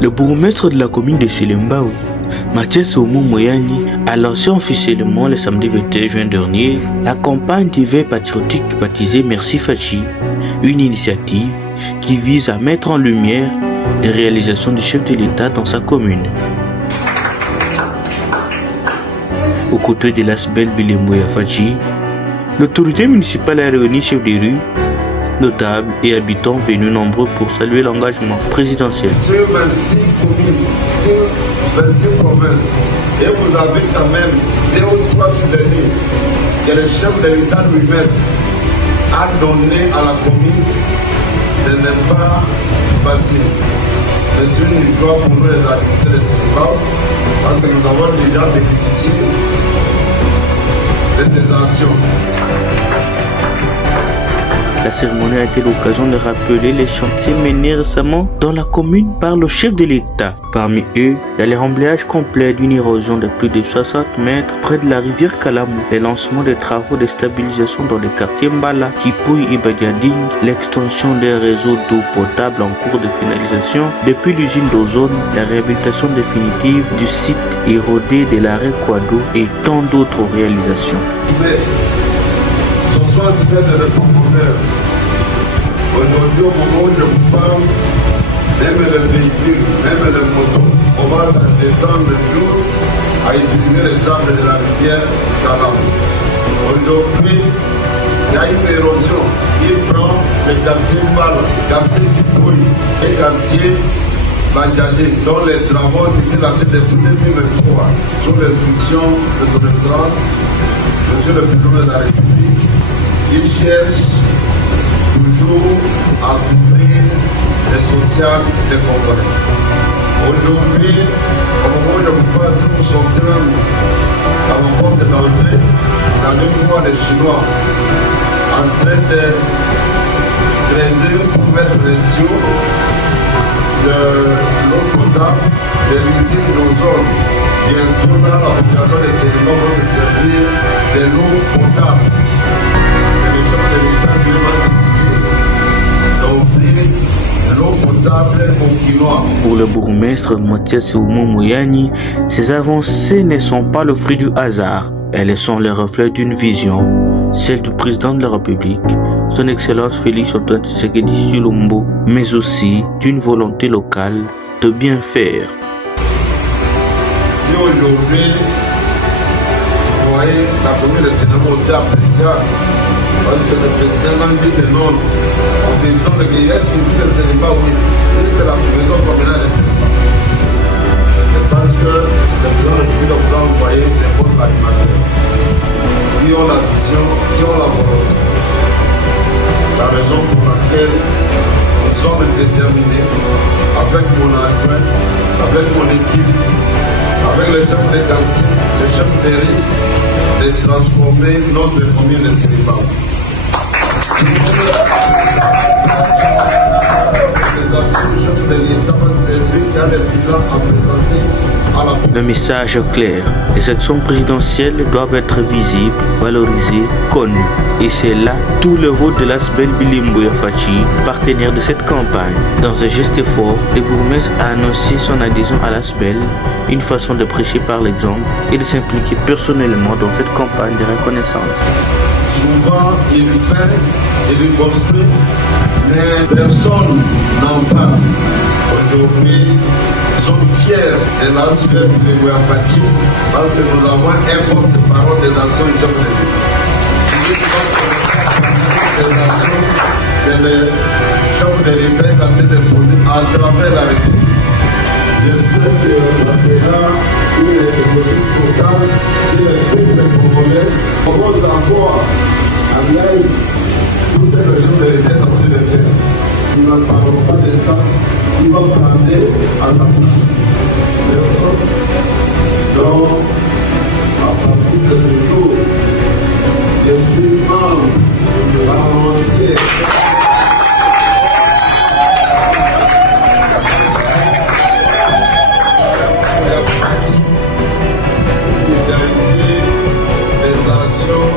Le bourgmestre de la commune de Selembao, Mathias Oumou Moyani, a lancé officiellement le samedi 21 juin dernier la campagne d'hiver patriotique baptisée Merci Fachi, une initiative qui vise à mettre en lumière les réalisations du chef de l'État dans sa commune. Aux côtés de l'Asbel Bilembouya Fachi, l'autorité municipale a réuni chefs de rue, notables et habitants venus nombreux pour saluer l'engagement présidentiel. Sur 26 communes, sur 26 provinces, et vous avez quand même 2 ou 3 souvenirs que le chef de l'État lui-même a donné à la commune, ce n'est pas facile. Mais c'est une joie pour nous les administrés de Selembao, parce que nous avons déjà bénéficié de ces actions. La cérémonie a été l'occasion de rappeler les chantiers menés récemment dans la commune par le chef de l'État. Parmi eux, il y a le remblage complet d'une érosion de plus de 60 mètres près de la rivière Kalamou, le lancement des travaux de stabilisation dans les quartiers Mbala, Kipouy et Badiading, l'extension des réseaux d'eau potable en cours de finalisation depuis l'usine d'ozone, la réhabilitation définitive du site érodé de l'arrêt Kwado et tant d'autres réalisations. 60 mètres de profondeur. Aujourd'hui, au moment où je vous parle, même les véhicules, même les motos, on va s'en descendre jusqu'à utiliser les sables de la rivière Kalamou. Aujourd'hui, il y a une érosion qui prend le quartier Mbala, le quartier Kipouy et le quartier Badiadé, dont les travaux ont été lancés depuis 2023 sous l'instruction de son Excellence, Monsieur le Président de la République, qui cherche toujours à couvrir les sociales des Congolais. Aujourd'hui, au moment où je vous passe, nous sommes à mon compte d'entrée, nous allons voir les Chinois en train de creuser pour mettre les tuyaux de l'eau potable de l'usine d'ozone. Bientôt, dans la population de Selembao va se servir de l'eau potable. Et le chef de l'État lui va décider d'offrir l'eau potable aux Quinois. Pour le bourgmestre Mathias Oumou Moyani, ces avancées ne sont pas le fruit du hasard. Elles sont le reflet d'une vision, celle du président de la République, son Excellence Félix Antoine Tshisekedi Tshilombo, mais aussi d'une volonté locale de bien faire. Si aujourd'hui, vous voyez la commune de Selembao aussi appréciable, parce que le président a dit que non, on s'étonne que est-ce que c'est Selembao, oui, c'est la maison promenade de Selembao. C'est parce que le président de la République a envoyé des postes animateurs qui ont la vision, qui ont la volonté. La raison pour laquelle nous sommes déterminés, avec mon adjoint, avec mon équipe, avec le chef de quartier, le chef de rue, de transformer notre commune de Selembao. Les actions du chef de l'État, c'est lui qui a le bilan à présenter à la commune. Le message est clair. Les actions présidentielles doivent être visibles, valorisées, connues. Et c'est là tout le rôle de l'Asbel Bilembouya Fachi, partenaire de cette campagne. Dans un geste fort, le bourgmestre a annoncé son adhésion à l'Asbel, une façon de prêcher par l'exemple et de s'impliquer personnellement dans cette campagne de reconnaissance. Souvent, il fait, il construit, mais personne n'en parle. Aujourd'hui, nous sommes fiers de l'Asbel Bilembouya Fachi parce que nous avons un porte-parole des actions du chef de l'État. Des actions que le chef de l'État est en train de poser à travers la République. Je sais que ça sera une réussite totale si le peuple congolais commence à voir en live tout ce que le chef de l'État est en train de faire. Nous ne parlons pas de ça, il va prendre à sa place. Donc, à partir de ce jour, je suis membre de l'entier. Les actions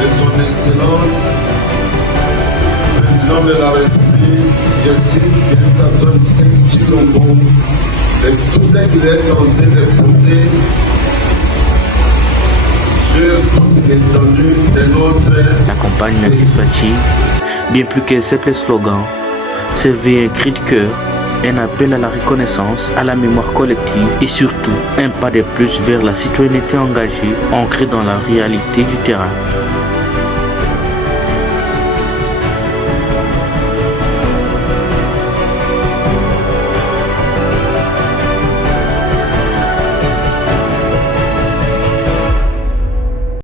de son Excellence, président de la République. je cite Félix Antoine Tshisekedi et tout ce qu'il est en train de poser sur toute l'étendue de notre... La campagne Merci Fachi, bien plus qu'un simple slogan, se veut un cri de cœur, un appel à la reconnaissance, à la mémoire collective et surtout un pas de plus vers la citoyenneté engagée, ancrée dans la réalité du terrain.